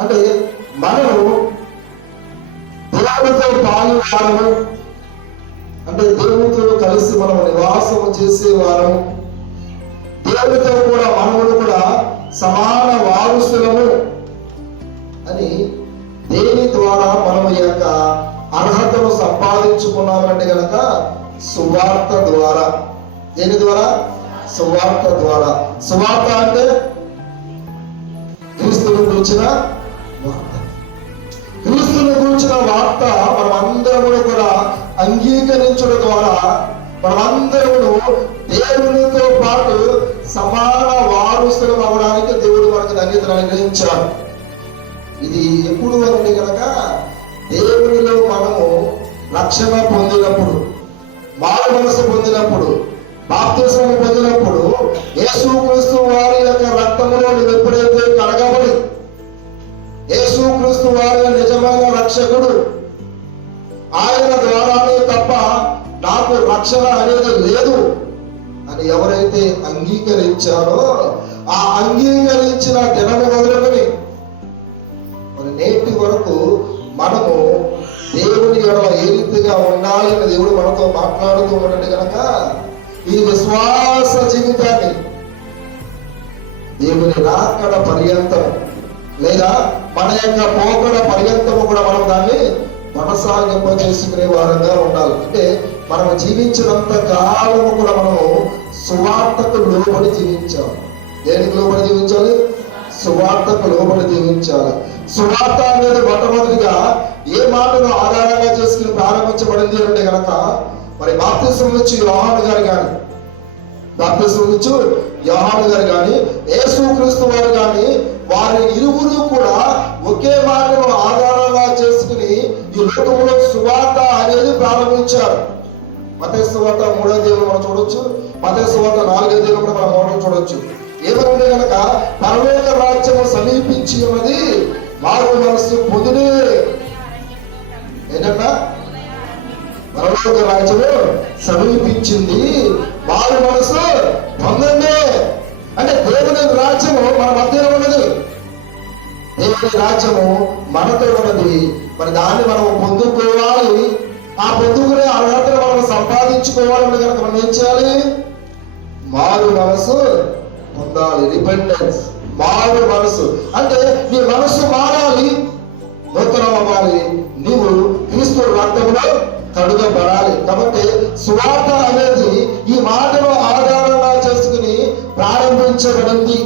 అంటే మనము దేవునితో పాలువారము, అంటే దేవునితో కలిసి మనం నివాసము చేసేవారము, దేవునితో కూడా మనములు కూడా సమాన వారసులము అని దేని ద్వారా మనం ఈ యొక్క అర్హతను సంపాదించుకున్నామంటే గనక సువార్త ద్వారా. దేని ద్వారా? సువార్త ద్వారా. సువార్త అంటే క్రీస్తుని గురించిన వార్త. క్రీస్తుని గురించిన వార్త మనమందరము కూడా అంగీకరించడం ద్వారా మనమందరము దేవునితో పాటు సమాన వారసులం అవ్వడానికి దేవుడు మనకు ధన్యతను అనుగ్రహించాడు. ఇది ఎప్పుడు అంటే కనుక దేవునిలో మనము రక్షణ పొందినప్పుడు, మారు మనసు పొందినప్పుడు, బాప్తిస్మం పొందినప్పుడు, యేసుక్రీస్తు వారి యొక్క రక్తములో నువ్వు ఎప్పుడైతే కడగబడి యేసుక్రీస్తు వారి నిజమైన రక్షకుడు, ఆయన ద్వారానే తప్ప నాకు రక్షణ అనేది లేదు అని ఎవరైతే అంగీకరించారో, ఆ అంగీకరించిన దినము మొదలుకొని మరి నేటి వరకు మనము దేవుని ఎడల ఏ రీతిగా ఉండాలి అని దేవుడు మనతో మాట్లాడుతూ ఉన్నాడు కనుక ఈ విశ్వాస జీవితాన్ని దేవుని రాకడ పర్యంతం లేదా మన యొక్క పోకడ పర్యంతము కూడా మనం దాన్ని కొనసాగింప చేసుకునే వారంగా ఉండాలి. అంటే మనం జీవించినంత కాలము కూడా మనము సువార్తకు లోబడి జీవించాలి. దేనికి లోబడి జీవించాలి? సువార్తకు లోబడి జీవించాలి. సువార్త అనేది మొట్టమొదటిగా ఏ మాటను ఆధారంగా చేసుకుని ప్రారంభించబడింది అంటే కనుక మరి బాప్తిస్మం ఇచ్చి యోహాను గారు కానీ, బాప్తిస్మం ఇచ్చి యోహాను గారు కానీ, యేసుక్రీస్తు వారు కానీ, వారి ఇరువురు కూడా ఒకే మాటను ఆధారంగా చేసుకుని ఈ లోకంలో సువార్త అనేది ప్రారంభించారు. మత్తయి సువార్త 3వ అధ్యాయంలో మనం చూడొచ్చు, మత్తయి సువార్త 4వ అధ్యాయంలో కూడా మనం చూడొచ్చు. ఏమంటే కనుక పరలోక రాజ్యము సమీపించి ఉన్నది, మారు మనసు పొందినే. ఏంటంట? పరలోక రాజ్యము సమీపించింది, మారు మనసు పొందండి. అంటే దేవుని రాజ్యము మన మధ్యలో ఉన్నది, దేవుని రాజ్యము మనతో ఉన్నది. మరి దాన్ని మనం పొందుకోవాలి. ఆ పొందుకునే అర్హతను మనం సంపాదించుకోవాలంటే కనుక మనం ఏం చేయాలి? మారు మనసు పొందాలి. రిపెంటెన్స్, మారు మనసు. అంటే నీ మనసు మారాలి, నూతనం అవ్వాలి, నీవు క్రీస్తు రక్తంలో కడుగబడాలి. కాబట్టి సువార్త అనేది ఈ మాటను ఆధారంగా చేసుకుని ప్రారంభించబడింది.